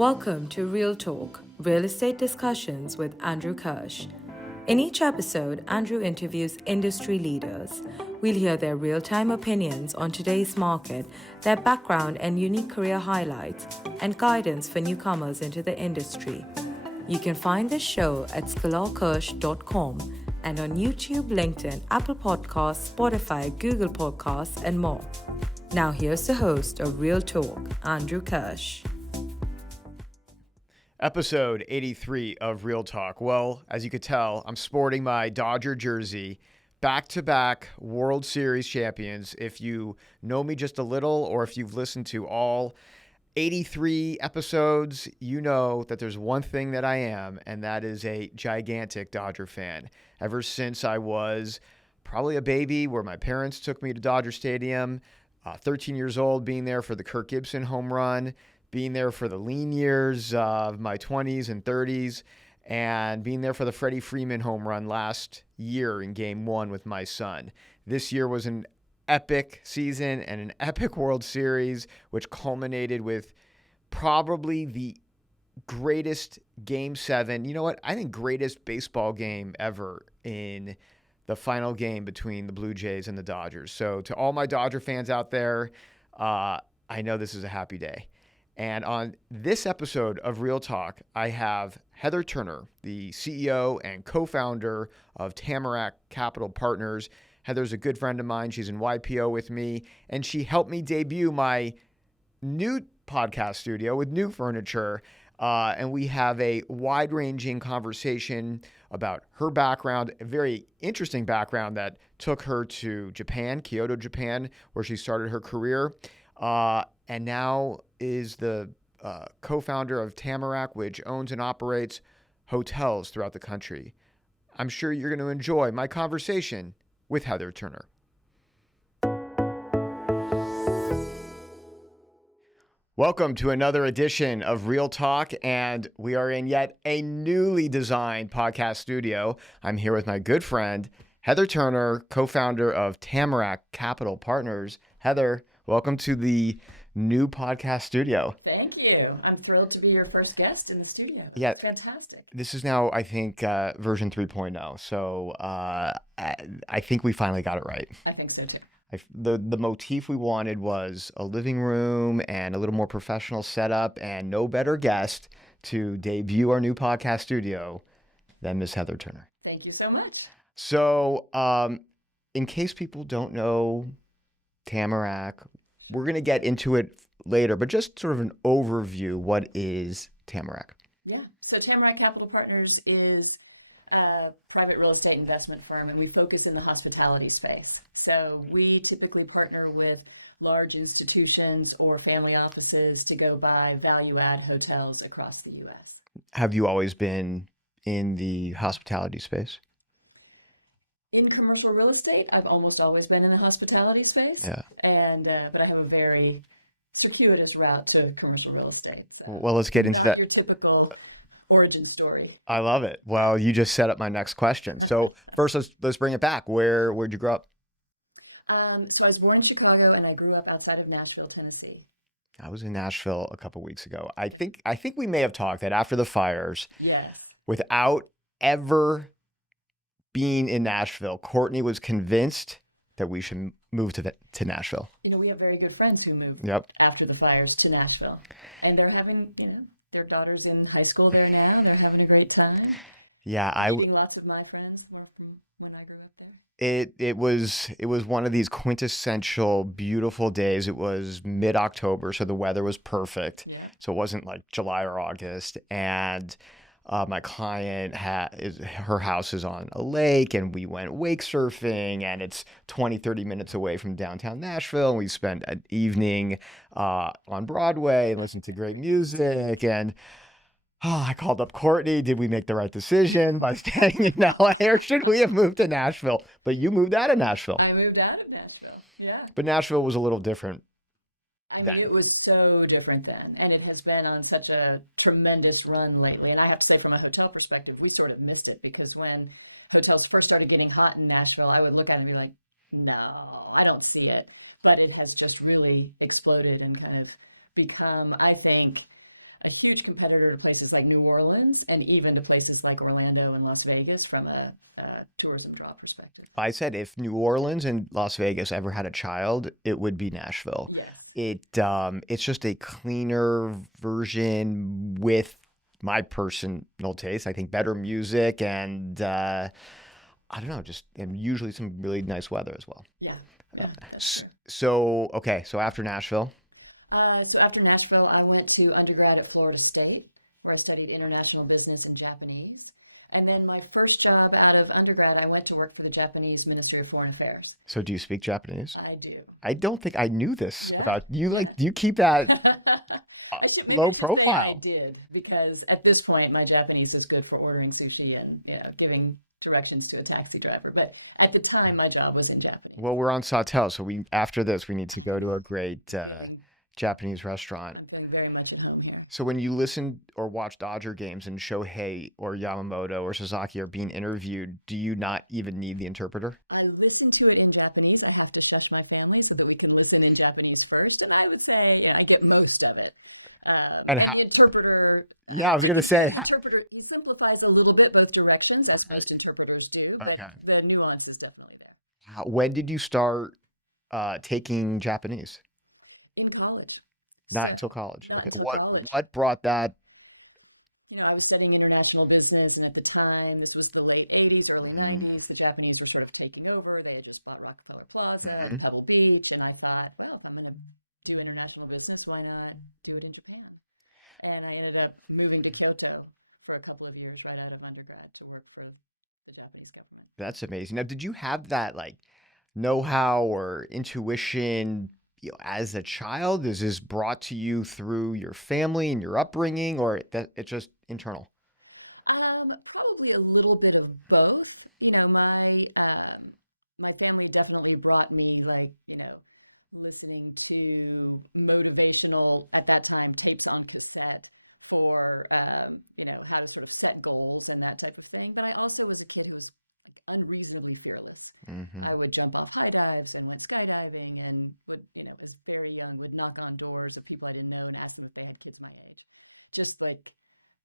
Welcome to Real Talk, Real Estate Discussions with Andrew Kirsh. In each episode, Andrew interviews industry leaders. We'll hear their real-time opinions on today's market, their background and unique career highlights, and guidance for newcomers into the industry. You can find this show at sklarkirsh.com and on YouTube, LinkedIn, Apple Podcasts, Spotify, Google Podcasts, and more. Now here's the host of Real Talk, Andrew Kirsh. Episode 83 of Real Talk. Well, as you could tell, I'm sporting my Dodger jersey, back-to-back World Series champions. If you know me just a little, or if you've listened to all 83 episodes, you know that there's one thing that I am, and that is a gigantic Dodger fan. Ever since I was probably a baby, where my parents took me to Dodger Stadium, 13 years old, being there for the Kirk Gibson home run, being there for the lean years of my 20s and 30s, and being there for the Freddie Freeman home run last year in Game 1 with my son. This year was an epic season and an epic World Series, which culminated with probably the greatest Game 7, you know what, I think greatest baseball game ever in the final game between the Blue Jays and the Dodgers. So to all my Dodger fans out there, I know this is a happy day. And on this episode of Real Talk, I have Heather Turner, the CEO and co-founder of Tamarack Capital Partners. Heather's a good friend of mine. She's in YPO with me, and she helped me debut my new podcast studio with new furniture. And we have a wide-ranging conversation about her background, a very interesting background that took her to Japan, Kyoto, Japan, where she started her career. And now is the co-founder of Tamarack, which owns and operates hotels throughout the country. I'm sure you're going to enjoy my conversation with Heather Turner. Welcome to another edition of Real Talk, and we are in yet a newly designed podcast studio. I'm here with my good friend, Heather Turner, co-founder of Tamarack Capital Partners. Heather, welcome to the new podcast studio. Thank you. I'm thrilled to be your first guest in the studio. Yeah, it's fantastic. This is now, I think, version 3.0. So I think we finally got it right. I think so too. The motif we wanted was a living room and a little more professional setup, and no better guest to debut our new podcast studio than Miss Heather Turner. Thank you so much. So in case people don't know Tamarack, sure, we're going to get into it later, but just sort of an overview. What is Tamarack? Yeah. So Tamarack Capital Partners is a private real estate investment firm, and we focus in the hospitality space. So we typically partner with large institutions or family offices to go buy value-add hotels across the U.S. Have you always been in the hospitality space? In commercial real estate, I've almost always been in the hospitality space, but I have a very circuitous route to commercial real estate. So well, let's get into that. Not your typical origin story. I love it. Well, you just set up my next question. So first, let's bring it back. Where'd you grow up? So I was born in Chicago, and I grew up outside of Nashville, Tennessee. I was in Nashville a couple weeks ago. I think we may have talked that after the fires. Yes. Without ever being in Nashville, Courtney was convinced that we should move to Nashville. You know, we have very good friends who moved after the fires to Nashville, and they're having, their daughter's in high school there now. They're having a great time. Yeah, meeting lots of my friends from when I grew up there. It was one of these quintessential beautiful days. It was mid-October, so the weather was perfect. Yeah. So it wasn't like July or August, and my client her house is on a lake, and we went wake surfing, and it's 20-30 minutes away from downtown Nashville, and we spent an evening on Broadway and listened to great music. And I called up Courtney. Did we make the right decision by staying in LA, or should we have moved to Nashville? But you moved out of Nashville. I moved out of Nashville. Yeah. But Nashville was a little different. I mean, it was so different then, and it has been on such a tremendous run lately. And I have to say, from a hotel perspective, we sort of missed it, because when hotels first started getting hot in Nashville, I would look at it and be like, no, I don't see it. But it has just really exploded and kind of become, I think, a huge competitor to places like New Orleans and even to places like Orlando and Las Vegas from a tourism draw perspective. I said if New Orleans and Las Vegas ever had a child, it would be Nashville. Yes. It's just a cleaner version with my personal taste. I think better music and I don't know, and usually some really nice weather as well. Yeah, that's true. So after Nashville. So after Nashville, I went to undergrad at Florida State, where I studied international business and Japanese. And then my first job out of undergrad, I went to work for the Japanese Ministry of Foreign Affairs. So do you speak Japanese? I do. I don't think I knew this about you. Yeah. Do you keep that? I should say I did, because at this point my Japanese is good for ordering sushi and giving directions to a taxi driver. But at the time, my job was in Japanese. Well, we're on Sawtell, so after this we need to go to our great Japanese restaurant. I'm feeling very much at home here. So when you listen or watch Dodger games and Shohei or Yamamoto or Sasaki are being interviewed, do you not even need the interpreter? I listen to it in Japanese. I have to shush my family so that we can listen in Japanese first. And I would say, I get most of it. And the interpreter, I was going to say, the interpreter, he simplifies a little bit both directions, as most interpreters do, but the nuance is definitely there. When did you start taking Japanese? In college. Not until college. Not until college. What brought that? I was studying international business, and at the time, this was the late 80s, early 90s, the Japanese were sort of taking over. They had just bought Rockefeller Plaza and Pebble Beach, and I thought, well, if I'm going to do international business, why not do it in Japan? And I ended up moving to Kyoto for a couple of years right out of undergrad to work for the Japanese government. That's amazing. Now, did you have that know-how or intuition as a child? Is this brought to you through your family and your upbringing, or it's just internal? Probably a little bit of both. My family definitely brought me listening to motivational, at that time, tapes on cassette for how to sort of set goals and that type of thing. But I also was a kid who was unreasonably fearless. Mm-hmm. I would jump off high dives and went skydiving and would, as very young, would knock on doors of people I didn't know and ask them if they had kids my age. Just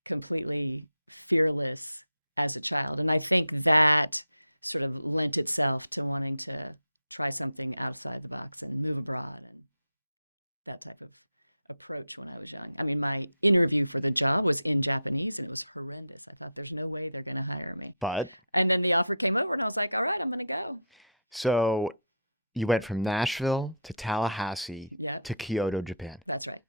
completely fearless as a child. And I think that sort of lent itself to wanting to try something outside the box and move abroad and that type of approach when I was young. I mean, my interview for the job was in Japanese and it was horrendous. I thought there's no way they're going to hire me. And then the offer came over and I was like, all right, I'm going to go. So you went from Nashville to Tallahassee to Kyoto, Japan. That's right.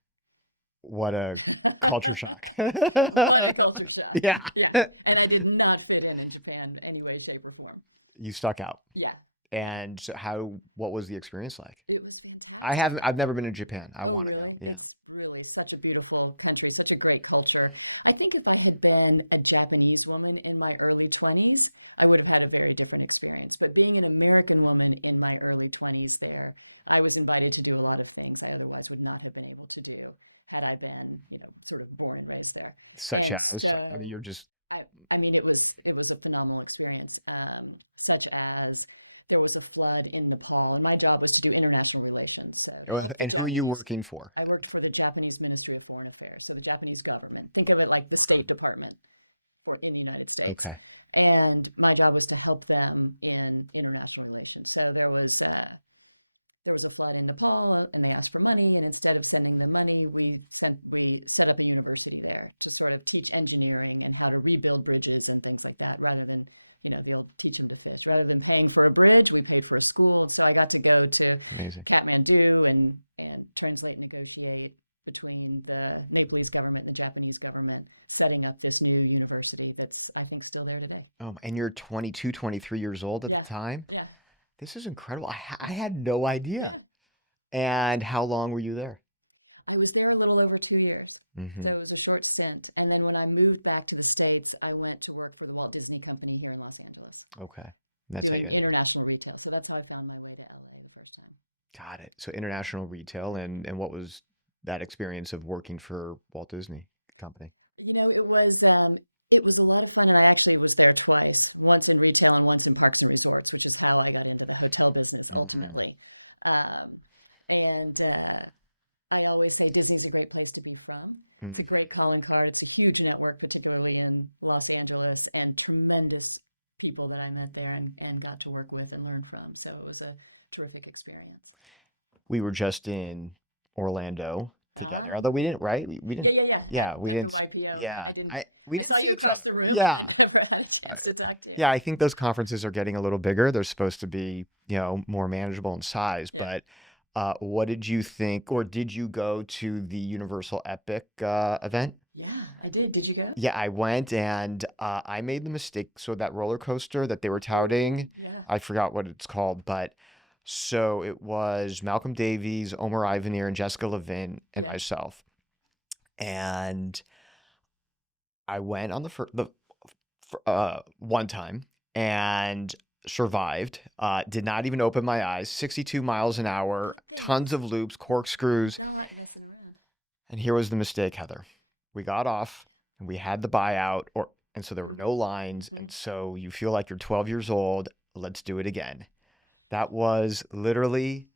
What a culture shock. What a culture shock. Yeah. And I did not fit in Japan any way, shape, or form. You stuck out. Yeah. And what was the experience like? It was fantastic. I've never been to Japan. Really? Yeah. It's really such a beautiful country, such a great culture. I think if I had been a Japanese woman in my early 20s, I would have had a very different experience. But being an American woman in my early 20s there, I was invited to do a lot of things I otherwise would not have been able to do had I been, sort of born and raised there. You're just... I mean, it was a phenomenal experience, such as there was a flood in Nepal, and my job was to do international relations. So and who are you working for? I worked for the Japanese Ministry of Foreign Affairs, so the Japanese government. Think of it like the State Department in the United States. Okay. And my job was to help them in international relations. So there was a flood in Nepal, and they asked for money. And instead of sending them money, we set up a university there to sort of teach engineering and how to rebuild bridges and things like that, rather than the old teach them to fish. Rather than paying for a bridge, we paid for a school. And so I got to go to Kathmandu and translate and negotiate between the Nepalese government and the Japanese government, setting up this new university that's, I think, still there today. Oh, and you're 22, 23 years old at the time? Yeah. This is incredible. I had no idea. Yeah. And how long were you there? I was there a little over 2 years. Mm-hmm. So it was a short stint. And then when I moved back to the States, I went to work for the Walt Disney Company here in Los Angeles. Okay. Doing international retail. So that's how I found my way to LA the first time. Got it. So international retail, and what was that experience of working for Walt Disney Company? It was a lot of fun, and I actually was there twice, once in retail and once in parks and resorts, which is how I got into the hotel business ultimately. I always say Disney's a great place to be from. It's a great calling card. It's a huge network, particularly in Los Angeles, and tremendous people that I met there and got to work with and learn from. So it was a terrific experience. We were just in Orlando together, Ah. although we didn't, right? We Yeah, didn't. yeah, yeah. Yeah, we At the didn't. YPO. Yeah, I didn't. we I didn't saw see you each across the other. room Yeah. and then never had a chance to talk to you. Yeah, I think those conferences are getting a little bigger. They're supposed to be, more manageable in size. Yeah. But what did you think, or did you go to the Universal Epic event? Yeah, I did. Did you go? Yeah, I went and I made the mistake. So that roller coaster that they were touting, Yeah. I forgot what it's called, but so it was Malcolm Davies, Omar Ivanir, and Jessica Levin and Yeah. myself. And I went on one time and survived. Did not even open my eyes. 62 miles an hour, That thing tons is of loops, corkscrews. not messing around. And here was the mistake, Heather. We got off and we had the buyout, and so there were no lines. And so you feel like you're 12 years old. Let's do it again. That was literally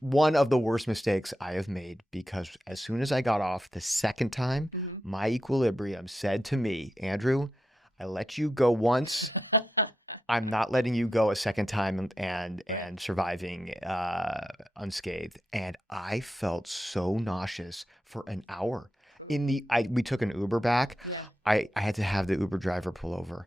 one of the worst mistakes I have made, because as soon as I got off the second time, my equilibrium said to me, Andrew, I let you go once. I'm not letting you go a second time and surviving unscathed. And I felt so nauseous for an hour. We took an Uber back. Yeah. I had to have the Uber driver pull over.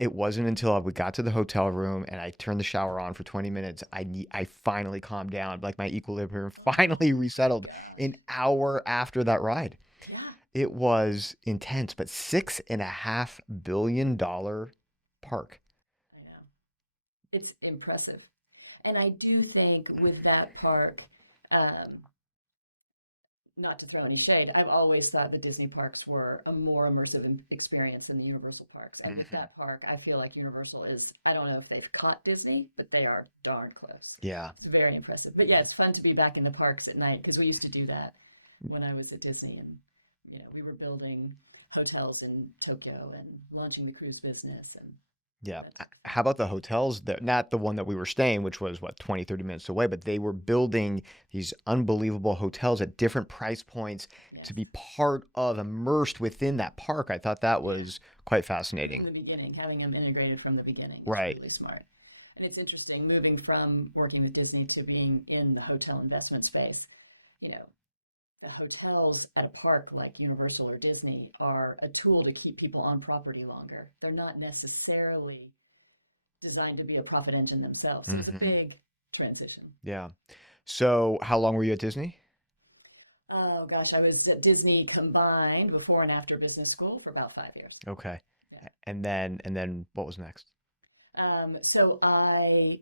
It wasn't until we got to the hotel room and I turned the shower on for 20 minutes, I finally calmed down. Like my equilibrium finally resettled an hour after that ride. Yeah. It was intense, but $6.5 billion park. I know. It's impressive. And I do think with that park, not to throw any shade, I've always thought the Disney parks were a more immersive experience than the Universal parks. And with that park, I feel like Universal is, I don't know if they've caught Disney, but they are darn close. Yeah. It's very impressive. But yeah, it's fun to be back in the parks at night, because we used to do that when I was at Disney. And, we were building hotels in Tokyo and launching the cruise business and Yeah. that type of thing. How about the hotels there? Not the one that we were staying, which was 20, 30 minutes away, but they were building these unbelievable hotels at different price points to be immersed within that park. I thought that was quite fascinating. From the beginning, having them integrated from the beginning is Right. really smart. And it's interesting moving from working with Disney to being in the hotel investment space. The hotels at a park like Universal or Disney are a tool to keep people on property longer. They're not necessarily designed to be a profit engine themselves. So it was a big transition. Yeah. So how long were you at Disney? Oh gosh, I was at Disney combined before and after business school for about 5 years. Okay. Yeah. And then what was next? So I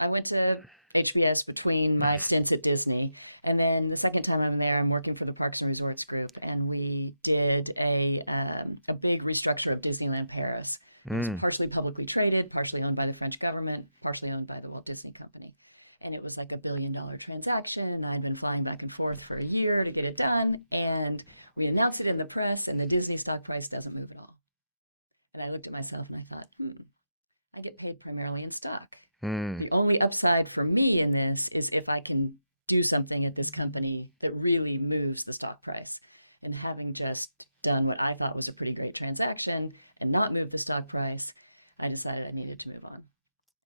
went to HBS between my stints at Disney, and then the second time I'm there, I'm working for the Parks and Resorts Group, and we did a big restructure of Disneyland Paris. It was partially publicly traded, partially owned by the French government, partially owned by the Walt Disney Company. And it was like $1 billion transaction. I'd been flying back and forth for a year to get it done. And we announced it in the press, and the Disney stock price doesn't move at all. And I looked at myself and I thought, I get paid primarily in stock. The only upside for me in this is if I can do something at this company that really moves the stock price. And having just done what I thought was a pretty great transaction and not move the stock price, I decided I needed to move on.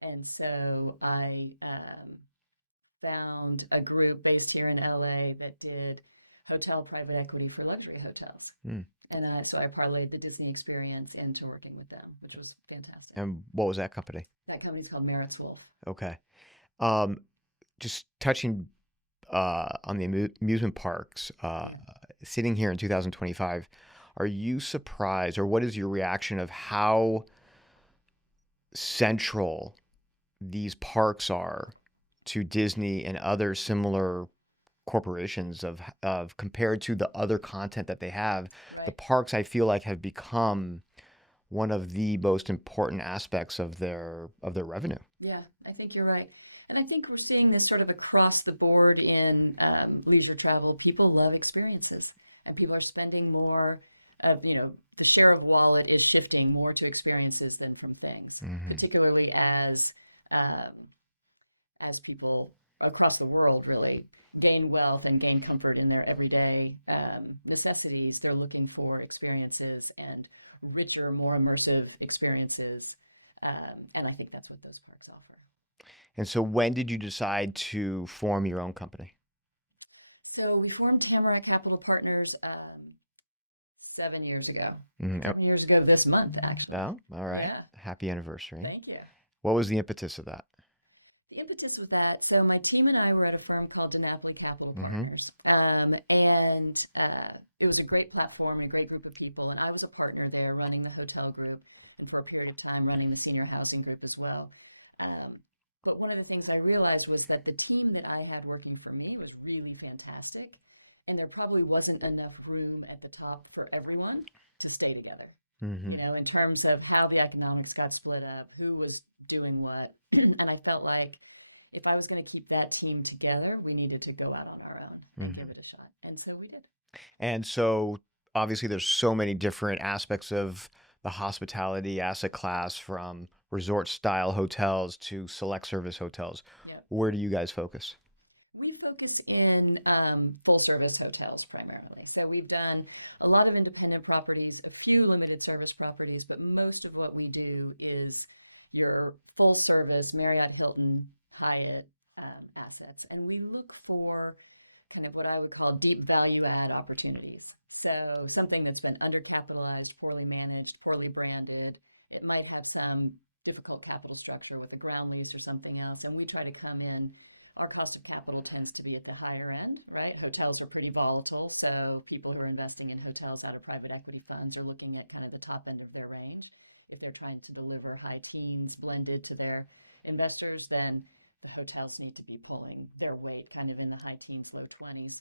And so I found a group based here in LA that did hotel private equity for luxury hotels. And so I parlayed the Disney experience into working with them, which was fantastic. And what was that company? That company's called Merritt's Wolf. Okay. Just touching on the amusement parks, sitting here in 2025, are you surprised, or what is your reaction of how central these parks are to Disney and other similar corporations of compared to the other content that they have? Right. The parks, I feel like, have become one of the most important aspects of their revenue. Yeah, I think you're right. And I think we're seeing this sort of across the board in leisure travel. People love experiences, and people are spending more the share of wallet is shifting more to experiences than from things, particularly as people across the world really gain wealth and gain comfort in their everyday necessities. They're looking for experiences and richer, more immersive experiences. And I think that's what those parks offer. And so when did you decide to form your own company? So we formed Tamarack Capital Partners 7 years ago. Mhm. 7 years ago this month, actually. Oh, all right. Yeah. Happy anniversary. Thank you. What was the impetus of that? The impetus was that, so my team and I were at a firm called DiNapoli Capital Partners. And it was a great platform and a great group of people. And I was a partner there running the hotel group and for a period of time running the senior housing group as well. But one of the things I realized was that the team that I had working for me was really fantastic. And there probably wasn't enough room at the top for everyone to stay together. Mhm. In terms of how the economics got split up, who was doing what. And I felt like if I was going to keep that team together, we needed to go out on our own and give it a shot. And so we did. And so obviously there's so many different aspects of the hospitality asset class, from resort style hotels to select service hotels. Yep. Where do you guys focus? We focus in full service hotels primarily. So we've done a lot of independent properties, a few limited service properties, but most of what we do is your full service Marriott, Hilton, Hyatt assets. And we look for kind of what I would call deep value add opportunities. So something that's been undercapitalized, poorly managed, poorly branded. It might have some difficult capital structure with a ground lease or something else. And we try to come in. Our cost of capital tends to be at the higher end, right? Hotels are pretty volatile. So people who are investing in hotels out of private equity funds are looking at kind of the top end of their range. If they're trying to deliver high teens blended to their investors, then the hotels need to be pulling their weight kind of in the high teens, low 20s.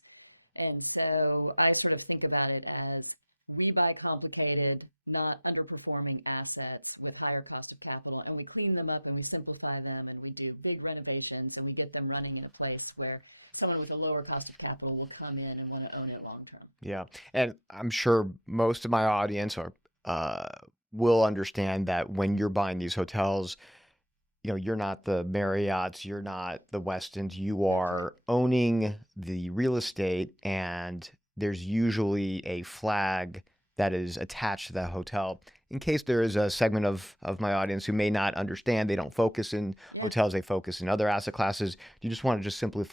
And so I sort of think about it as we buy complicated, not underperforming assets with higher cost of capital, and we clean them up and we simplify them and we do big renovations and we get them running in a place where someone with a lower cost of capital will come in and want to own it long term. Yeah. And I'm sure most of my audience will understand that when you're buying these hotels, you're not the Marriotts, you're not the Westins, you are owning the real estate, and there's usually a flag that is attached to that hotel. In case there is a segment of my audience who may not understand, they don't focus in hotels, they focus in other asset classes. Do you just want to just simply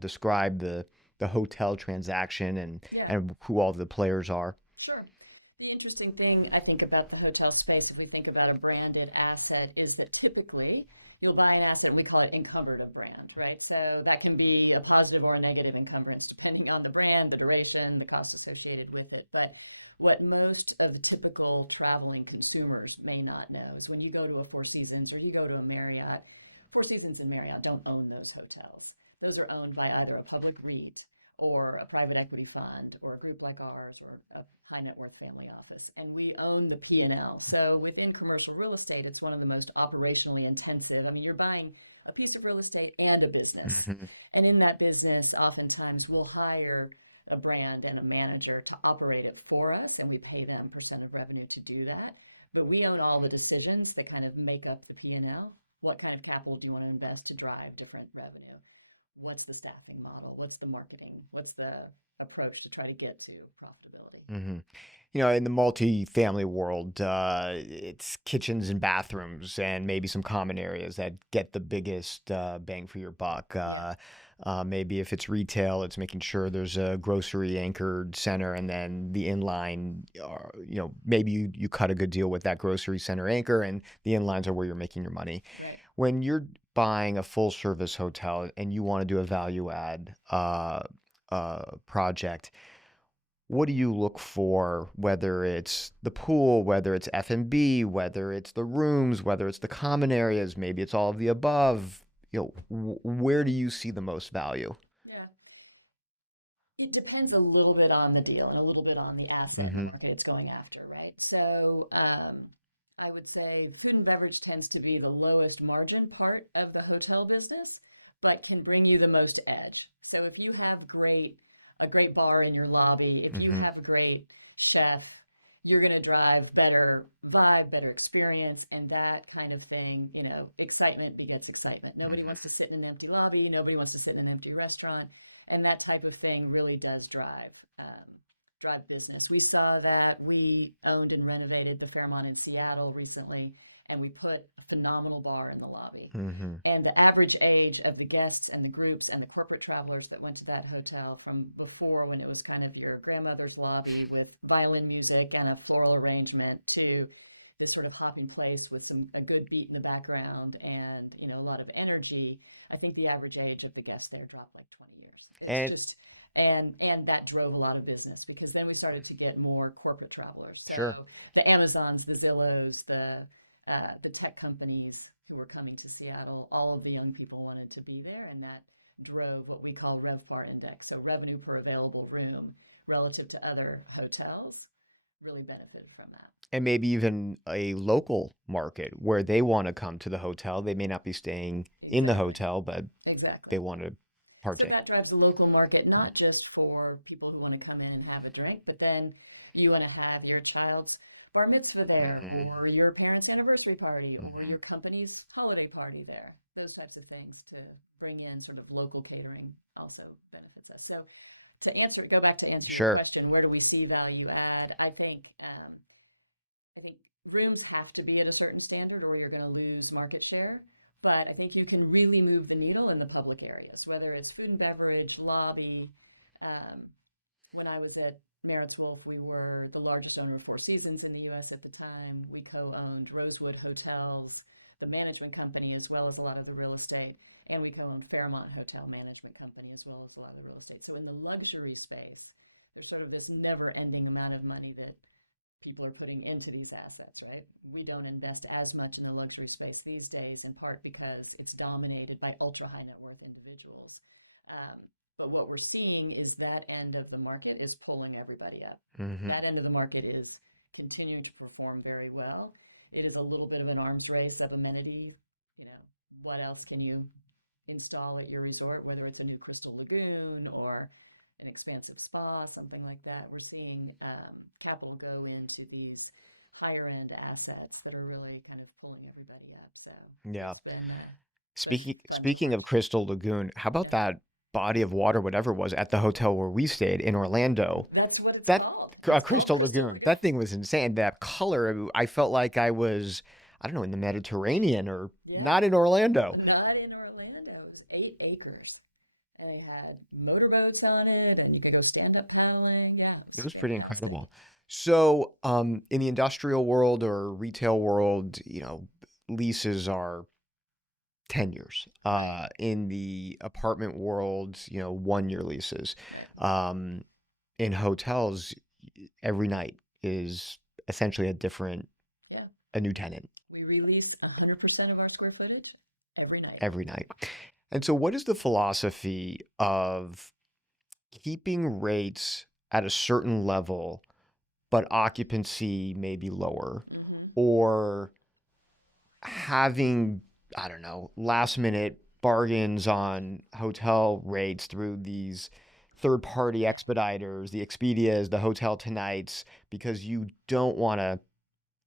describe the hotel transaction and who all the players are? Sure. The interesting thing I think about the hotel space, if we think about a branded asset, is that typically you'll buy an asset and we call it encumbered of brand, right? So that can be a positive or a negative encumbrance depending on the brand, the duration, the cost associated with it. But what most of the typical traveling consumers may not know is when you go to a Four Seasons or you go to a Marriott, Four Seasons and Marriott don't own those hotels. Those are owned by either a public REIT or a private equity fund or a group like ours or a high net worth family office. And we own the P&L. So within commercial real estate, it's one of the most operationally intensive. I mean, you're buying a piece of real estate and a business. And in that business, oftentimes we'll hire a brand and a manager to operate it for us, and we pay them % of revenue to do that. But we own all the decisions that kind of make up the P&L. What kind of capital do you want to invest to drive different revenue? What's the staffing model? What's the marketing? What's the approach to try to get to profitability? In the multi-family world, it's kitchens and bathrooms and maybe some common areas that get the biggest bang for your buck. Maybe if it's retail, it's making sure there's a grocery anchored center, and then the inline, maybe you cut a good deal with that grocery center anchor, and the inlines are where you're making your money. Right. When you're buying a full service hotel and you want to do a value add project, what do you look for, whether it's the pool, whether it's F&B, whether it's the rooms, whether it's the common areas, maybe it's all of the above? Where do you see the most value? Yeah. It depends a little bit on the deal and a little bit on the asset and the market it's going after, right? So I would say food and beverage tends to be the lowest margin part of the hotel business, but can bring you the most edge. So if you have a great bar in your lobby, if you have a great chef, you're going to drive better vibe, better experience, and that kind of thing. Excitement begets excitement. Nobody wants to sit in an empty lobby. Nobody wants to sit in an empty restaurant, and that type of thing really does drive business. We saw that. We owned and renovated the Fairmont in Seattle recently, and we put a phenomenal bar in the lobby. Mm-hmm. And the average age of the guests and the groups and the corporate travelers that went to that hotel, from before when it was kind of your grandmother's lobby with violin music and a floral arrangement, to this sort of hopping place with a good beat in the background and a lot of energy. I think the average age of the guests there dropped like 20 years. And that drove a lot of business, because then we started to get more corporate travelers. So Sure. the Amazons, the Zillows, the tech companies who were coming to Seattle, all of the young people wanted to be there, and that drove what we call RevPAR index, so revenue per available room relative to other hotels. Really benefited from that. And maybe even a local market where they want to come to the hotel. They may not be staying in the Exactly. hotel, but Exactly. they want to partake. So that drives the local market, not just for people who want to come in and have a drink, but then you want to have your child's bar mitzvah there, or your parents' anniversary party, or your company's holiday party there. Those types of things to bring in sort of local catering also benefits us. So go back to answer Sure. your question, where do we see value add? I think rooms have to be at a certain standard, or you're going to lose market share. But I think you can really move the needle in the public areas, whether it's food and beverage, lobby. When I was at Meritz Wolf, we were the largest owner of Four Seasons in the U.S. at the time. We co-owned Rosewood Hotels, the management company, as well as a lot of the real estate. And we co-owned Fairmont Hotel Management Company, as well as a lot of the real estate. So in the luxury space, there's sort of this never-ending amount of money that people are putting into these assets, right? We don't invest as much in the luxury space these days, in part because it's dominated by ultra high net worth individuals. But what we're seeing is that end of the market is pulling everybody up. Mm-hmm. That end of the market is continuing to perform very well. It is a little bit of an arms race of amenity. What else can you install at your resort, whether it's a new Crystal Lagoon or an expansive spa, something like that. We're seeing capital go into these higher end assets that are really kind of pulling everybody up. So Yeah. it's been Speaking of Crystal Lagoon, how about Yeah. that body of water, whatever it was, at the hotel where we stayed in Orlando? That's what it's called. It's called Crystal Crystal Lagoon. That thing was insane. That color, I felt like I was, I don't know, in the Mediterranean or Yeah. not in Orlando. Not in Orlando. It was 8 acres. And they had motorboats on it, and you could go stand up paddling. Yeah, it was pretty fantastic. incredible. So, in the industrial world or retail world, leases are 10 years. Right. In the apartment world, 1-year leases. Right. In hotels, every night is essentially a new tenant We release 100% of our square footage every night. every night. And so what is the philosophy of keeping rates at a certain level, but occupancy may be lower, Mm-hmm. or having, I don't know, last minute bargains on hotel rates through these third-party Yeah. expediters, the Expedias, the Hotel Tonights, because you don't want a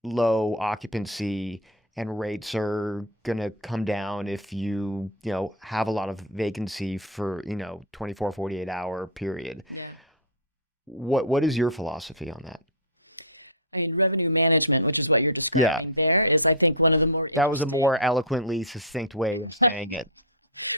low occupancy and rates are going to come down if you have a lot of vacancy for, 24, 48 hour period. Yeah. What is your philosophy on that? I mean, revenue management, which is what you're describing there, is, I think, one of the more interesting... That was a more eloquently succinct way of saying it.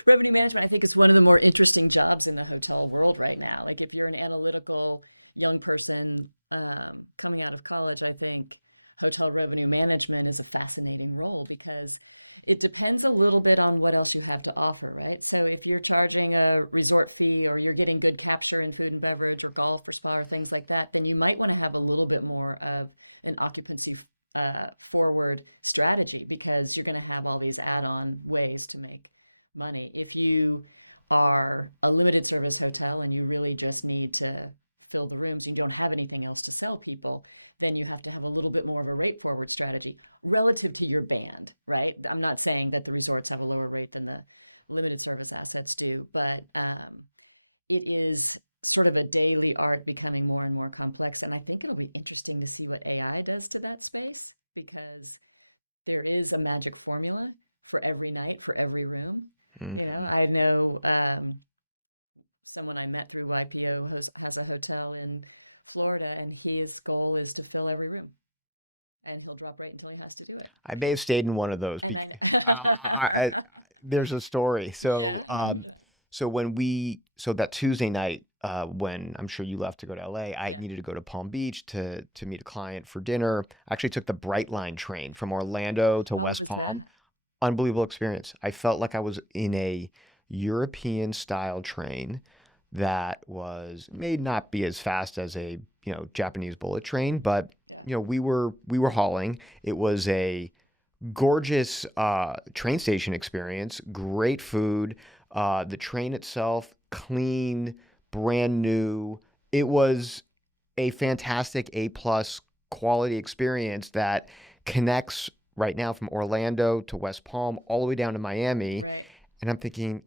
Revenue management, I think, is one of the more interesting jobs in the hotel world right now. Like, if you're an analytical young person coming out of college, I think hotel revenue management is a fascinating role, because it depends a little bit on what else you have to offer, right? So if you're charging a resort fee, or you're getting good capture in food and beverage or golf or spa or things like that, then you might want to have a little bit more of an occupancy forward strategy, because you're going to have all these add-on ways to make money. If you are a limited service hotel and you really just need to fill the rooms, you don't have anything else to sell people, then you have to have a little bit more of a rate forward strategy relative to your band, right? I'm not saying that the resorts have a lower rate than the limited service assets do, but it is sort of a daily art becoming more and more complex. And I think it'll be interesting to see what AI does to that space, because there is a magic formula for every night, for every room. Mm. You know, I know someone I met through YPO has a hotel in Florida, and his goal is to fill every room, and he'll drop rate until he has to do it. I may have stayed in one of those. And There's a story. So, yeah. so that Tuesday night, when I'm sure you left to go to LA, I Yeah. needed to go to Palm Beach to meet a client for dinner. I actually took the Brightline train from Orlando to How West was Palm. that? Unbelievable experience. I felt like I was in a European style train that may not be as fast as a Japanese bullet train, but Yeah. we were hauling. It was a gorgeous train station experience, great food. The train itself, clean, brand new. It was a fantastic A+ quality experience that connects right now from Orlando to West Palm all the way down to Miami. Right. And I'm thinking,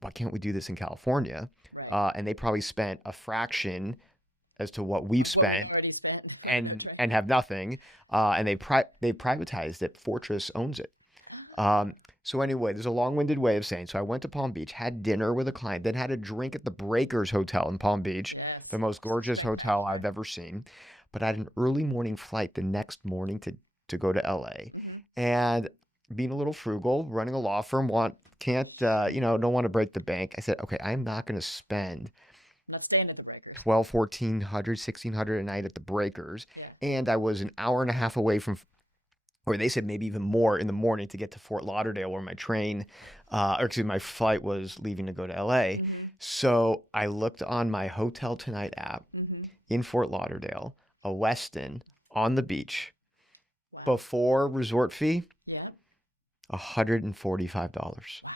why can't we do this in California? Right. And they probably spent a fraction as to what we've Of what we've spent already spent with no train. and have nothing. And they privatized it. Fortress owns it. Ah. So anyway, there's a long-winded way of saying. So I went to Palm Beach, had dinner with a client, then had a drink at the Breakers Hotel in Palm Beach. Yes. The most gorgeous hotel Spectacular. I've ever seen. But I had an early morning flight the next morning to go to LA. Mhm. And being a little frugal, running a law firm, don't want to break the bank. I said, okay, I'm not going to spend I'm not staying at the Breakers. $1,200, $1,400, $1,600 a night at the Breakers. Yeah. And I was an hour and a half away from, or they said maybe even more in the morning to get to Fort Lauderdale, where my flight was leaving to go to LA. Mm-hmm. So I looked on my Hotel Tonight app Mm-hmm. in Fort Lauderdale, a Westin on the beach, Wow. before resort fee, Yeah. $145. Wow.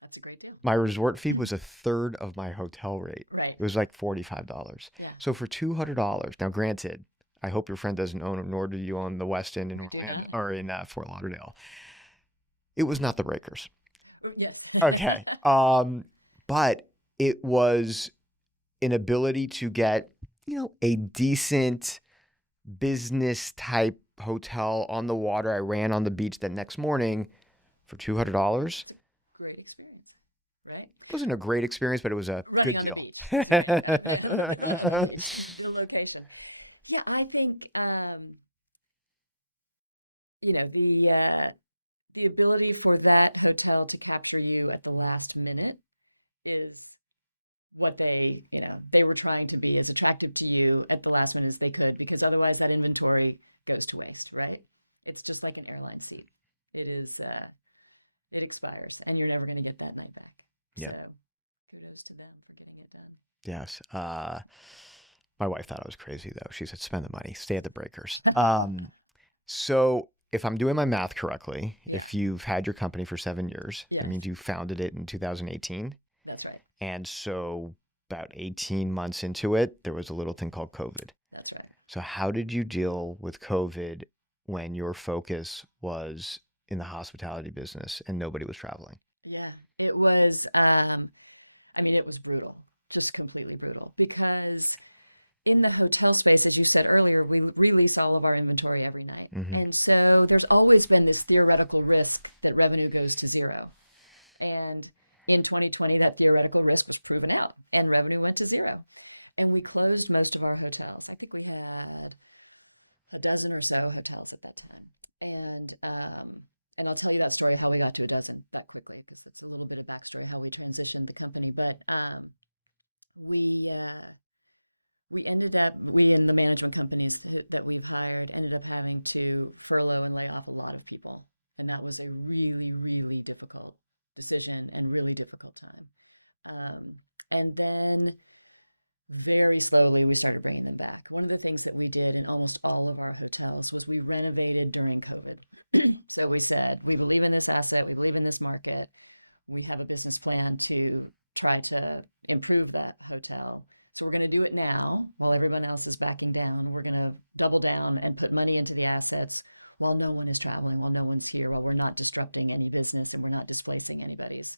That's a great deal. My resort fee was a third of my hotel rate. Right. It was like $45. Yeah. So for $200, now granted, I hope your friend doesn't own it, nor do you own the Westin We do not. or in Fort Lauderdale. It was not the Breakers. Yes. Okay. But it was an ability to get, a decent business type hotel on the water. I ran on the beach that next morning for $200. It's a great experience, right? It wasn't a great experience, but it was a Running good on the deal. beach. That's right. The run on the beach, the location. Yeah, I think the ability for that hotel to capture you at the last minute is what they were trying to be as attractive to you at the last minute as they could, because otherwise that inventory goes to waste, right? It's just like an airline seat. It is it expires and you're never going to get that night back. Yeah. So kudos to them for getting it done. Yes. My wife thought I was crazy, though. She said, spend the money, stay at the Breakers. So if I'm doing my math correctly, Yeah. if you've had your company for 7 years, Yes. that means you founded it in 2018. That's right. And so about 18 months into it, there was a little thing called COVID. That's right. So how did you deal with COVID when your focus was in the hospitality business and nobody was traveling? Yeah, it was, it was brutal, just completely brutal, because in the hotel space, as you said earlier, we release all of our inventory every night. Mhm. And so there's always been this theoretical risk that revenue goes to zero. And in 2020, that theoretical risk was proven out and revenue went to zero. And we closed most of our hotels. I think we had a dozen or so hotels at that time. And I'll tell you that story, how we got to a dozen that quickly, because that's a little bit of backstory, how we transitioned the company. But we ended up, we and the management companies that we've hired ended up having to furlough and lay off a lot of people. And that was a really, really difficult decision and really difficult time. And then very slowly, we started bringing them back. One of the things that we did in almost all of our hotels was we renovated during COVID. So we said, we believe in this asset, we believe in this market. We have a business plan to try to improve that hotel. So we're going to do it now while everyone else is backing down. We're going to double down and put money into the assets while no one is traveling, while no one's here, while we're not disrupting any business and we're not displacing anybody's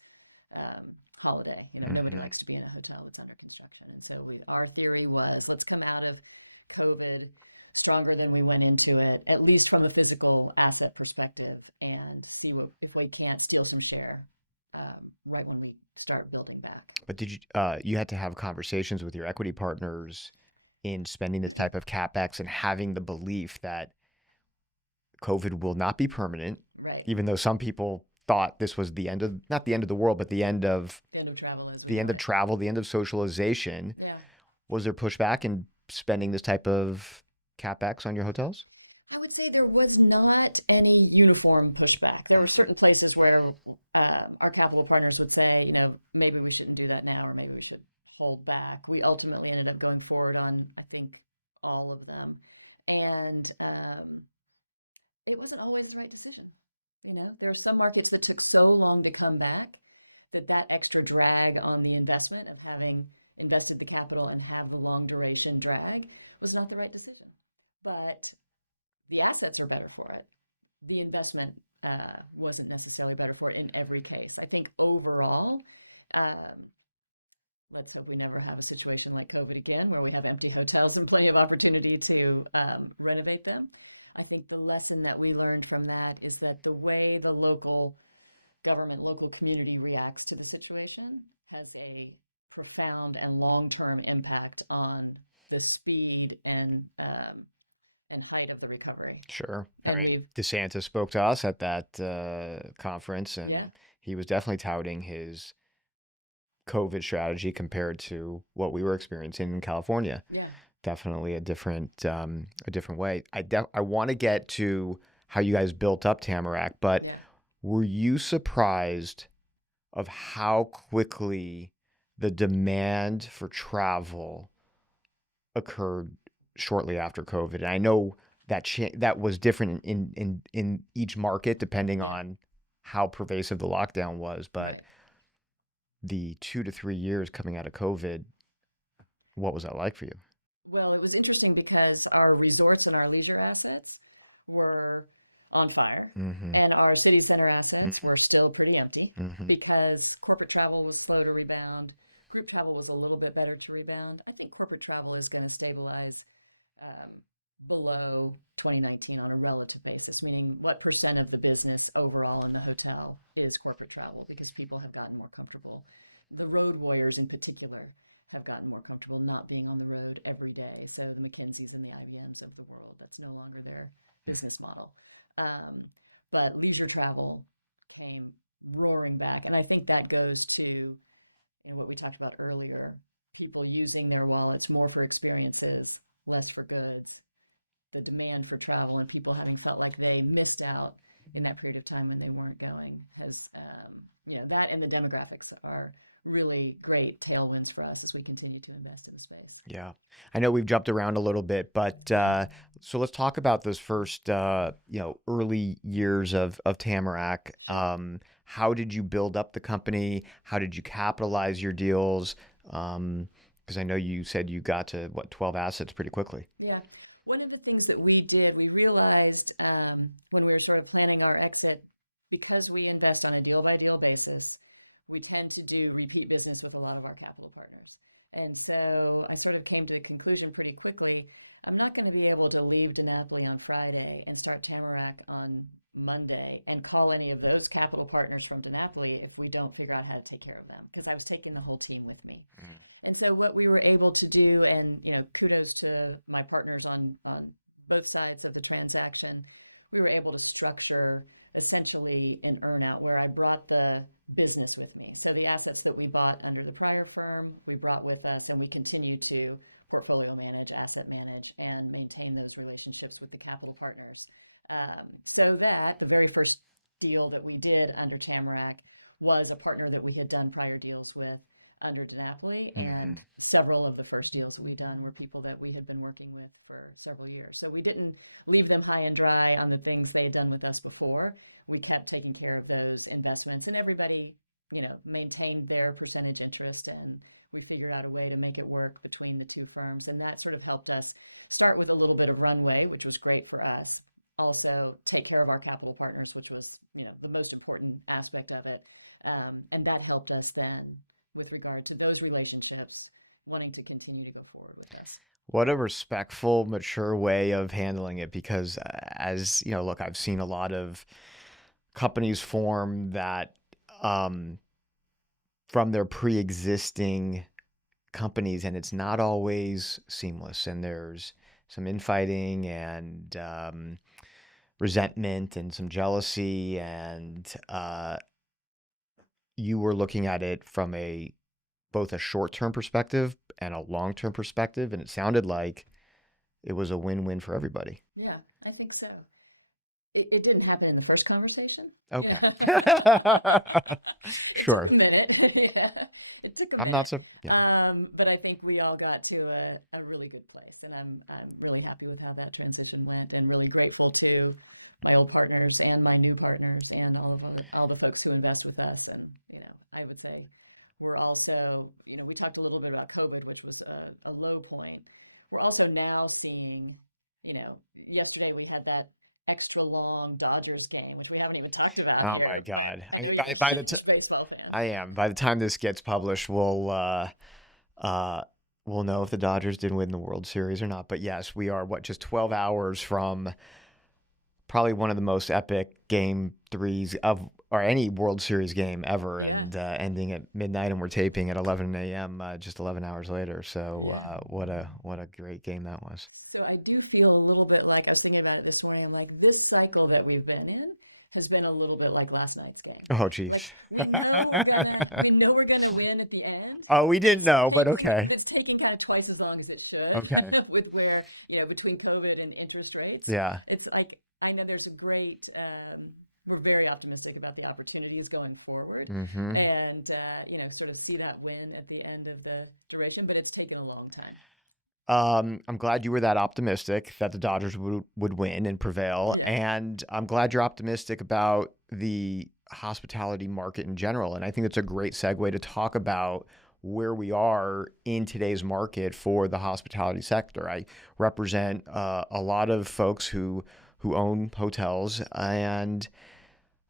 holiday. Nobody likes to be in a hotel that's under construction. And so our theory was, let's come out of COVID stronger than we went into it, at least from a physical asset perspective, and see if we can't steal some share right when we start building back. But did you had to have conversations with your equity partners in spending this type of CapEx and having the belief that COVID will not be permanent, right? Even though some people thought this was not the end of the world, but the end of travel as we the know end of it. travel, the end of socialization. Yeah. Was there pushback in spending this type of CapEx on your hotels? I would say there was not any uniform pushback. There were certain places where our capital partners would say, maybe we shouldn't do that now, or maybe we should hold back. We ultimately ended up going forward on, I think, all of them. And it wasn't always the right decision. There are some markets that took so long to come back that extra drag on the investment of having invested the capital and have the long duration drag was not the right decision. But the assets are better for it. The investment wasn't necessarily better for it in every case. I think overall, let's hope we never have a situation like COVID again, where we have empty hotels and plenty of opportunity to renovate them. I think the lesson that we learned from that is that the way the local government, local community reacts to the situation has a profound and long-term impact on the speed and height of the recovery. Sure. And DeSantis spoke to us at that conference, and he was definitely touting his COVID strategy compared to what we were experiencing in California. Yeah. Definitely a different way. I want to get to how you guys built up Tamarack, but were you surprised of how quickly the demand for travel occurred shortly after COVID? And I know that that was different in each market depending on how pervasive the lockdown was, but the 2 to 3 years coming out of COVID, what was that like for you? Well, it was interesting because our resorts and our leisure assets were on fire, and our city center assets were still pretty empty because corporate travel was slow to rebound. Group travel was a little bit better to rebound. I think corporate travel is going to stabilize below 2019 on a relative basis, meaning what percent of the business overall in the hotel is corporate travel, because people have gotten more comfortable. The road warriors in particular have gotten more comfortable not being on the road every day. So the McKinseys and the IBMs of the world, that's no longer their business model. But leisure travel came roaring back. And I think that goes to what we talked about earlier, people using their wallets more for experiences, less for goods. The demand for travel and people having felt like they missed out in that period of time when they weren't going has, that and the demographics are really great tailwinds for us as we continue to invest in the space. Yeah. I know we've jumped around a little bit, but so let's talk about those first, early years of Tamarack. Sure. How did you build up the company? How did you capitalize your deals? Because I know you said you got to 12 assets pretty quickly. Yeah. One of the things that we did, we realized when we were sort of planning our exit, because we invest on a deal by deal basis, we tend to do repeat business with a lot of our capital partners. And so I sort of came to the conclusion pretty quickly, I'm not going to be able to leave DiNapoli on Friday and start Tamarack on Monday and call any of those capital partners from DiNapoli if we don't figure out how to take care of them, because I was taking the whole team with me. And so what we were able to do, and kudos to my partners on both sides of the transaction, we were able to structure essentially an earnout where I brought the business with me. So the assets that we bought under the prior firm, we brought with us, and we continue to portfolio manage, asset manage, and maintain those relationships with the capital partners. So that the very first deal that we did under Tamarack was a partner that we had done prior deals with under DiNapoli, and several of the first deals that we done were people that we had been working with for several years. So we didn't leave them high and dry on the things they had done with us before. We kept taking care of those investments, and everybody, maintained their percentage interest, and we figured out a way to make it work between the two firms. And that sort of helped us start with a little bit of runway, which was great for us. also take care of our capital partners, which was, the most important aspect of it. And that helped us then with regard to those relationships wanting to continue to go forward with us. What a respectful, mature way of handling it, because as you know, look, I've seen a lot of companies form that from their pre-existing companies, and it's not always seamless, and there's some infighting and resentment and some jealousy, and you were looking at it from both a short-term perspective and a long-term perspective, and it sounded like it was a win-win for everybody. Yeah, I think so. It didn't happen in the first conversation. Okay. It Sure. took a minute. Yeah, it took a I'm not minute. so. But I think we all got to a really good place, and I'm really happy with how that transition went, and really grateful to my old partners and my new partners and all the folks who invest with us. And I would say we're also, we talked a little bit about COVID, which was a low point. We're also now seeing, yesterday we had that extra long Dodgers game, which we haven't even talked about Oh here. my But God. I know you're a huge baseball fan. I am. By the time this gets published, we'll know if the Dodgers did win the World Series or not. But yes, we are just 12 hours from probably one of the most epic game threes or any World Series game ever, Yeah. and ending at midnight, and we're taping at 11 a.m. Just 11 hours later. So Yeah. what a great game that was. So I do feel a little bit like, I was thinking about it this morning, I'm like, this cycle that we've been in has been a little bit like last night's game. Oh, geez. Like we know we're gonna win at the end. Oh, we didn't know, but okay. But it's taking kind of twice as long as it should. Okay. With where, between COVID and interest rates. Yeah. It's like, I know there's a great, we're very optimistic about the opportunities going forward, Mhm. and sort of see that win at the end of the duration, but it's taken a long time. I'm glad you were that optimistic that the Dodgers would win and prevail. Yeah. And I'm glad you're optimistic about the hospitality market in general. And I think it's a great segue to talk about where we are in today's market for the hospitality sector. I represent a lot of folks who own hotels, and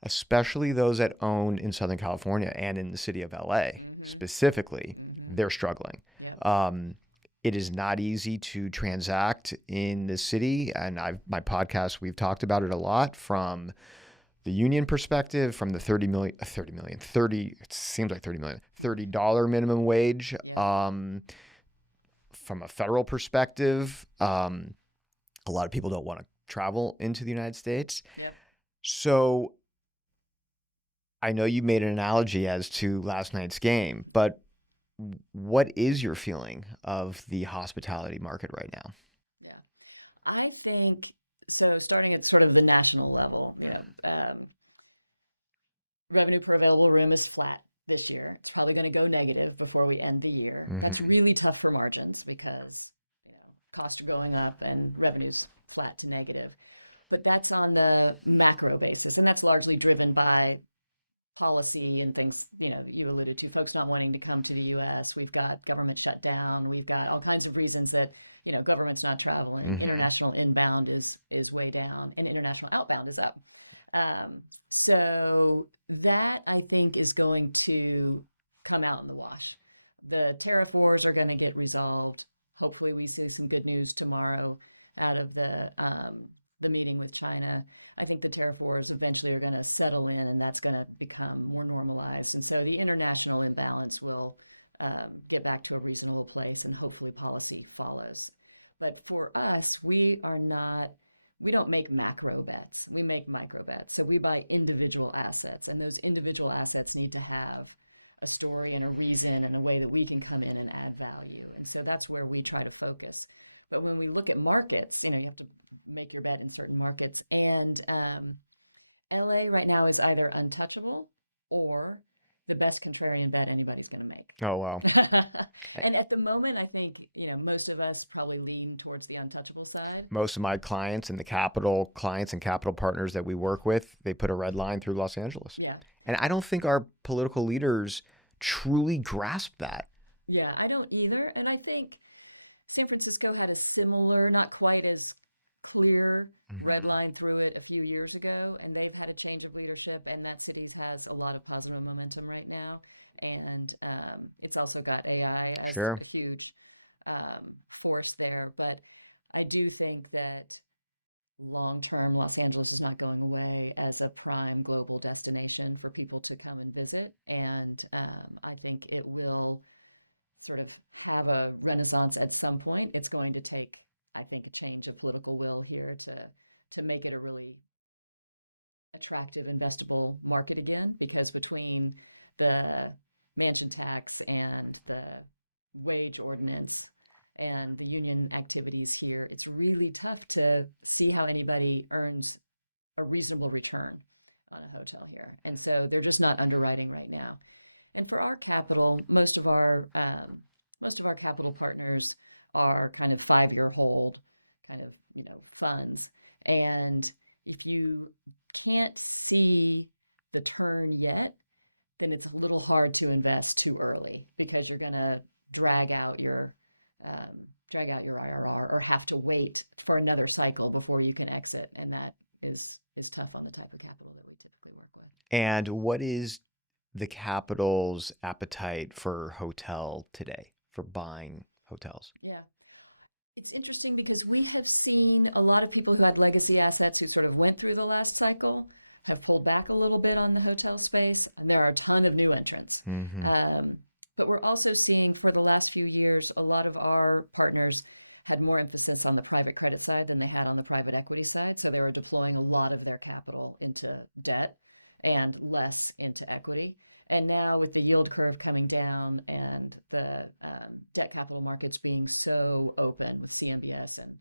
especially those that own in Southern California and in the city of LA specifically, they're struggling. Yep. It is not easy to transact in the city, and my podcast, we've talked about it a lot from the union perspective, from the $30 minimum wage. Yeah. From a federal perspective, a lot of people don't want to travel into the United States. Yep. So I know you made an analogy as to last night's game, but what is your feeling of the hospitality market right now? Yeah. I think so. Starting at sort of the national level, revenue per available room is flat this year. It's probably going to go negative before we end the year. That's really tough for margins because, costs are going up and revenue's flat to negative. But that's on the macro basis, and that's largely driven by policy and things, you alluded to, folks not wanting to come to the U.S. We've got government shutdown. We've got all kinds of reasons that, government's not traveling. International inbound is way down, and international outbound is up. So that, I think, is going to come out in the wash. The tariff wars are going to get resolved. Hopefully we see some good news tomorrow out of the meeting with China. I think the tariff wars eventually are going to settle in, and that's going to become more normalized. And so the international imbalance will get back to a reasonable place, and hopefully policy follows. But for us, we don't make macro bets. We make micro bets. So we buy individual assets, and those individual assets need to have a story and a reason and a way that we can come in and add value. And so that's where we try to focus. But when we look at markets, you have to make your bet in certain markets. And LA right now is either untouchable or the best contrarian bet anybody's going to make. Oh, wow. And at the moment, I think, most of us probably lean towards the untouchable side. Most of my clients and the capital clients and capital partners that we work with, they put a red line through Los Angeles. Yeah. And I don't think our political leaders truly grasp that. Yeah, I don't either. And I think San Francisco had a similar, not quite as clear red line through it a few years ago, and they've had a change of leadership, and that city has a lot of positive momentum right now. And it's also got AI as Sure. a huge force there. But I do think that long term, Los Angeles is not going away as a prime global destination for people to come and visit. And I think it will sort of have a renaissance at some point. It's going to take, I think, a change of political will here to make it a really attractive, investable market again, because between the mansion tax and the wage ordinance and the union activities here, it's really tough to see how anybody earns a reasonable return on a hotel here. And so they're just not underwriting right now. And for our capital, most of our capital partners are kind of 5-year hold kind of, funds. And if you can't see the turn yet, then it's a little hard to invest too early, because you're going to drag out your IRR, or have to wait for another cycle before you can exit. And that is tough on the type of capital that we typically work with. And what is the capital's appetite for hotel today, for buying hotels? Yeah. It's interesting because we have seen a lot of people who had legacy assets who sort of went through the last cycle have pulled back a little bit on the hotel space, and there are a ton of new entrants. But we're also seeing, for the last few years, a lot of our partners had more emphasis on the private credit side than they had on the private equity side. So they were deploying a lot of their capital into debt and less into equity. And now, with the yield curve coming down and the debt capital markets being so open with CMBS and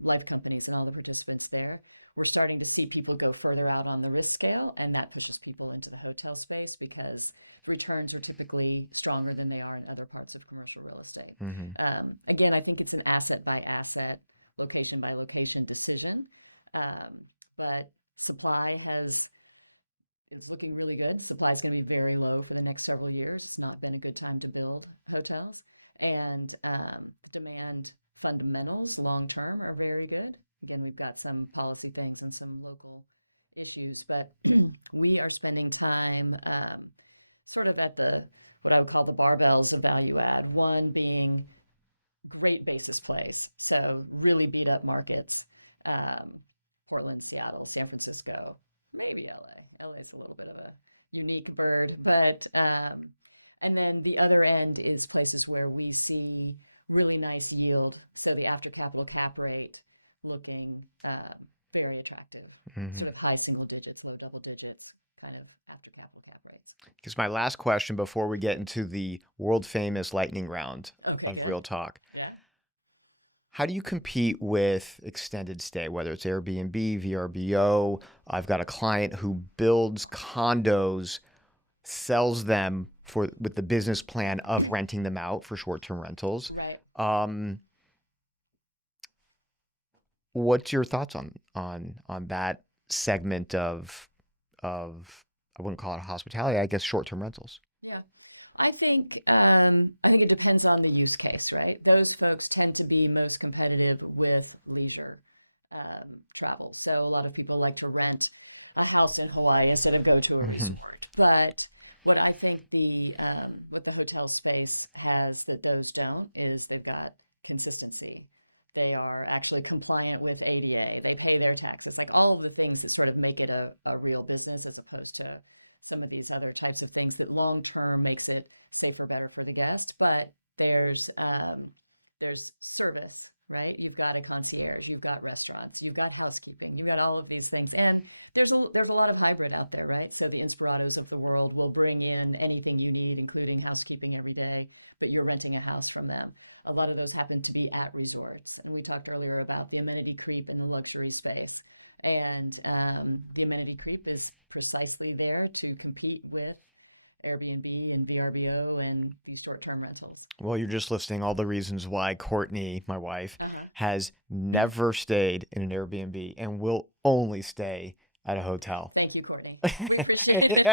life companies and all the participants there, we're starting to see people go further out on the risk scale, and that pushes people into the hotel space because the returns are typically stronger than they are in other parts of commercial real estate. Again, I think it's an asset by asset, location by location decision, but supply it's looking really good. Supply is going to be very low for the next several years. It's not been a good time to build hotels, and the demand fundamentals long term are very good. Again, we've got some policy things and some local issues, but we are spending time sort of at what I would call the barbells of value add. One being great basis plays, so really beat up markets, Portland, Seattle, San Francisco, maybe LA. LA is a little bit of a unique bird, but and then the other end is places where we see really nice yield. So the after capital cap rate looking very attractive, sort of high single digits, low double digits, kind of after capital cap rates. Because my last question before we get into the world famous lightning round of good. Real Talk. Yeah. How do you compete with extended stay, whether it's Airbnb, VRBO? I've got a client who builds condos, sells them with the business plan of renting them out for short-term rentals. Right. What's your thoughts on that segment of I wouldn't call it hospitality, I guess short-term rentals? Yeah, I think it depends on the use case, right? Those folks tend to be most competitive with leisure travel. So a lot of people like to rent a house in Hawaii instead of go to a resort. But what I think what the hotel space has that those don't is they've got consistency. They are actually compliant with ADA. They pay their taxes, like all of the things that sort of make it a real business, as opposed to some of these other types of things that long-term makes it safer, better for the guest. But there's service, right? You've got a concierge, you've got restaurants, you've got housekeeping, you've got all of these things. And there's a lot of hybrid out there, right? So the Inspiratos of the world will bring in anything you need, including housekeeping every day, but you're renting a house from them. A lot of those happen to be at resorts. And we talked earlier about the amenity creep in the luxury space. And the amenity creep is precisely there to compete with Airbnb and VRBO and these short-term rentals. Well, you're just listing all the reasons why Courtney, my wife, has never stayed in an Airbnb and will only stay at a hotel. Thank you, Courtney. We appreciate it.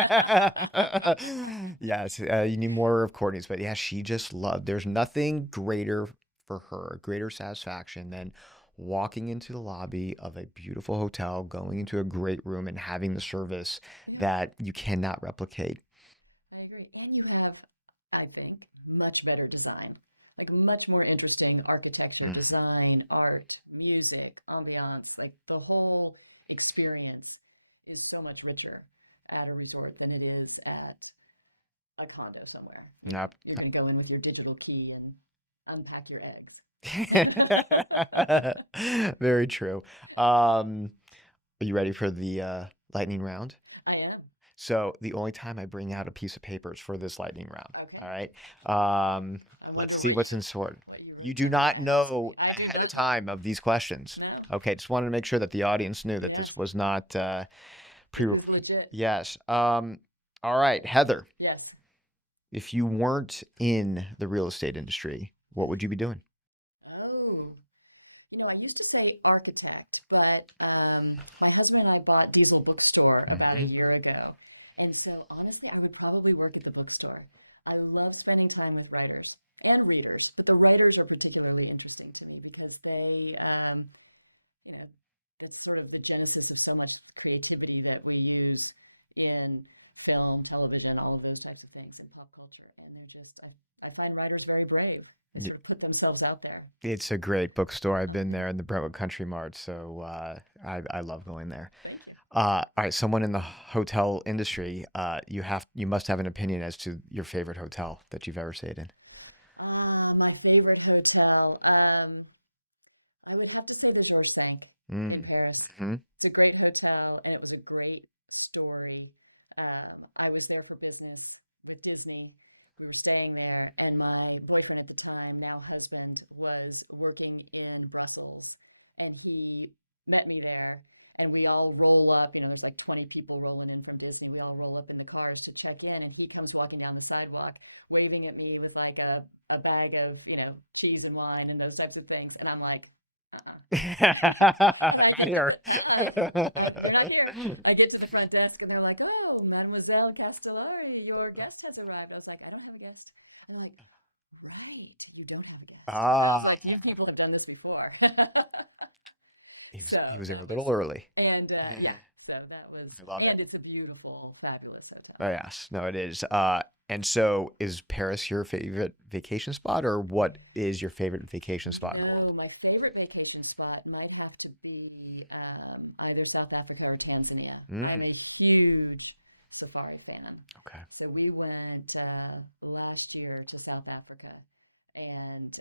Yes, you need more of Courtney's, but yeah, she just there's nothing greater for her, greater satisfaction than walking into the lobby of a beautiful hotel, going into a great room and having the service Yeah. that you cannot replicate. I agree. And you have, I think, much better design, like much more interesting architecture, design, art, music, ambiance, like the whole experience is so much richer at a resort than it is at a condo somewhere. You know, Yep. you're going to go in with your digital key and unpack your eggs. Very true. Are you ready for the lightning round? I am. So the only time I bring out a piece of paper is for this lightning round. Okay. All right. I wonder Let's see what what's in store. you wrote You do down to not ask know me. I do ahead not of time of these questions. No. Okay. Just wanted to make sure that the audience knew that Yes. this was not It pre. was legit. Yes. All right, Heather. Yes. If you weren't in the real estate industry, what would you be doing? Oh, I used to say architect, but my husband and I bought Diesel Bookstore about a year ago. And so honestly, I would probably work at the bookstore. I love spending time with writers and readers, but the writers are particularly interesting to me because they, that's sort of the genesis of so much creativity that we use in film, television, all of those types of things in pop culture. And they're just, I find writers very brave. They sort of put themselves out there. It's a great bookstore. I've been Okay. there in the Brentwood Country Mart, so I love going there. Thank you. All right, someone in the hotel industry, you must have an opinion as to your favorite hotel that you've ever stayed in. My favorite hotel. I would have to say the Georges V in Paris. Mhm. It's a great hotel, and it was a great story. I was there for business with Disney. We were staying there, and my boyfriend at the time, now husband, was working in Brussels, and he met me there. And we all roll up, there's like 20 people rolling in from Disney. We all roll up in the cars to check in, and he comes walking down the sidewalk, waving at me with like a bag of, cheese and wine and those types of things. And I'm like, and I get to they're not here. I get to the front desk and they're like, "Oh, Mademoiselle Castellari, your guest has arrived." I was like, "I don't have a guest." And they're like, "Right, you don't have a guest." And I was like, "You people have done this before." So He was in a that little was, early. and so that was, Love and it's a beautiful, fabulous hotel. Oh, yes, no, it is. And so, is Paris your favorite vacation spot, or what is your favorite vacation spot? No, my favorite vacation spot might have to be either South Africa or Tanzania. I'm a huge safari fan. Okay. So we went last year to South Africa and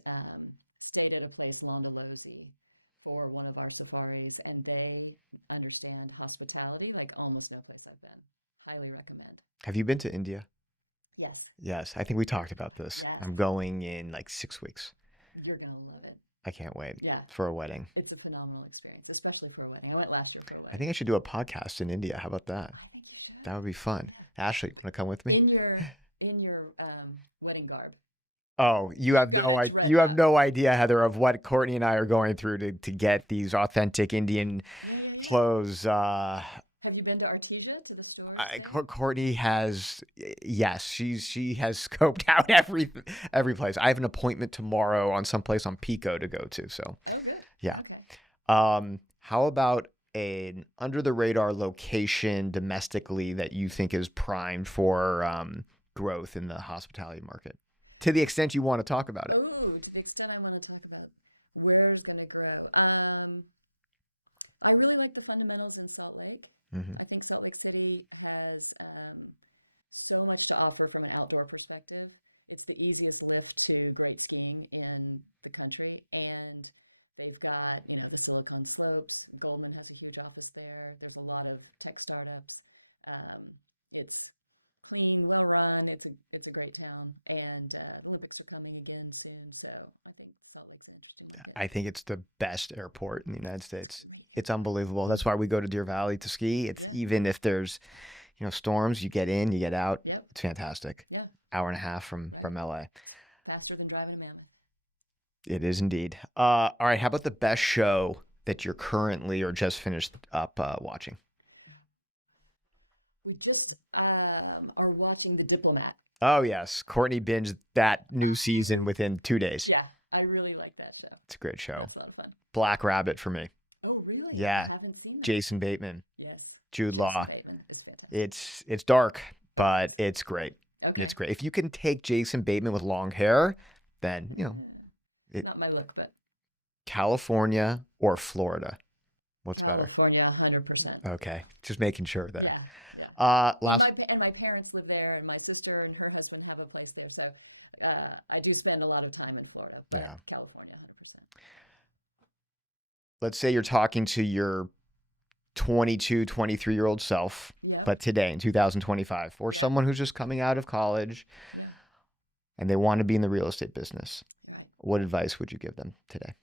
stayed at a place, Londolozi, for one of our safaris. And they understand hospitality like almost no place I've been. Highly recommend. Have you been to India? Yes, Yes, I think we talked about this. Yes. I'm going in like 6 weeks. you're going to love it. I can't wait. Yeah. For a wedding. It's a phenomenal experience, especially for a wedding. I went last year for a I wedding. think I should do a podcast in India. How about that? I think you should. That would be fun. Yeah. Ashley, want to come with me? In your wedding garb. Oh, you have gotta no dress you have up. no idea, Heather, of what Courtney and I are going through to get these authentic Indian Yeah. clothes. Have you been to Artesia, to the stores there? Courtney has, yes, she has scoped out every place. I have an appointment tomorrow on someplace on Pico to go to. So Oh, good. Yeah. Okay. how about an under the radar location domestically that you think is primed for growth in the hospitality market? To the extent you want to talk about it. Oh, to the extent I want to talk about where's going to grow. I really like the fundamentals in Salt Lake. Mhm. I think Salt Lake City has so much to offer from an outdoor perspective. It's the easiest lift to great skiing in the country. And they've got, the Silicon Slopes. Goldman has a huge office there. There's a lot of tech startups. It's clean, well run. It's a great town. And the Olympics are coming again soon. So I think Salt Lake's an interesting market. I think it's the best airport in the United States. Great It's unbelievable. That's why we go to Deer Valley to ski. It's Yeah. even if there's, storms, you get in, you get out. Yep. It's fantastic. Yeah. Hour and a half from Right. LA. Faster than driving a Mammoth. It is indeed. All right. How about the best show that you're currently or just finished up watching? We just are watching The Diplomat. Oh, yes. Courtney binged that new season within 2 days. Yeah. I really like that show. It's a great show. That's a lot of fun. Black Rabbit for me. Oh, really? Yeah. I haven't seen that. Jason Bateman. Yes. Jude Jason Law. Bateman is fantastic. It's dark, but is. it's great. Okay. It's great. If you can take Jason Bateman with long hair, then, Not my look, but California or Florida. What's better? California, 100%. Okay. Just making sure that. Yeah. And my parents live there, and my sister and her husband have a place there. So I do spend a lot of time in Florida, but California, 100%. Let's say you're talking to your 22, 23-year-old self, but today in 2025, or someone who's just coming out of college and they want to be in the real estate business. You're right. What advice would you give them today?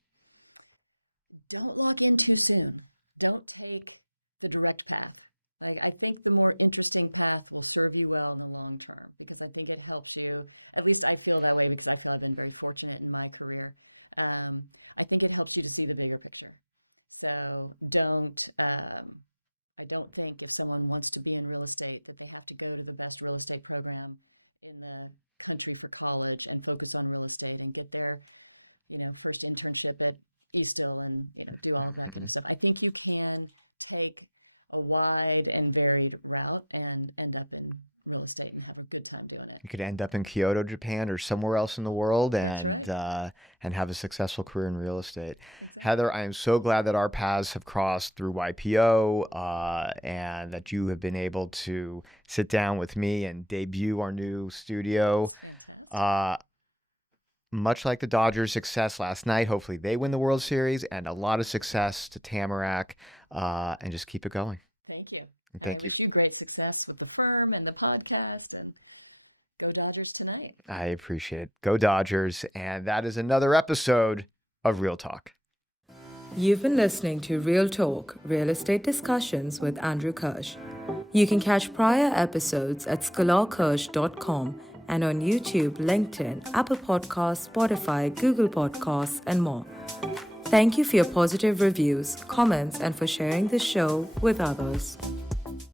Don't lock in too soon. Don't take the direct path. Like, I think the more interesting path will serve you well in the long term, because I think it helps you. At least I feel that way, because I feel I've been very fortunate in my career. I think it helps you to see the bigger picture. So I don't think if someone wants to be in real estate that they have to go to the best real estate program in the country for college and focus on real estate and get their, first internship at Eastil and, do all of that kind of stuff. I think you can take a wide and varied route and end up in real estate and have a good time doing it. You could end up in Kyoto, Japan, or somewhere else in the world, and That's right. And have a successful career in real estate. Exactly. Heather, I am so glad that our paths have crossed through YPO, and that you have been able to sit down with me and debut our new studio. That's fantastic. Much like the Dodgers' success last night, hopefully they win the World Series, and a lot of success to Tamarack, and just keep it going. Thank you. And I wish you great success with the firm and the podcast, and go Dodgers tonight. I appreciate it. Go Dodgers. And that is another episode of Real Talk. You've been listening to Real Talk, Real Estate Discussions with Andrew Kirsh. You can catch prior episodes at sklarkirsh.com and on YouTube, LinkedIn, Apple Podcasts, Spotify, Google Podcasts, and more. Thank you for your positive reviews, comments, and for sharing the show with others.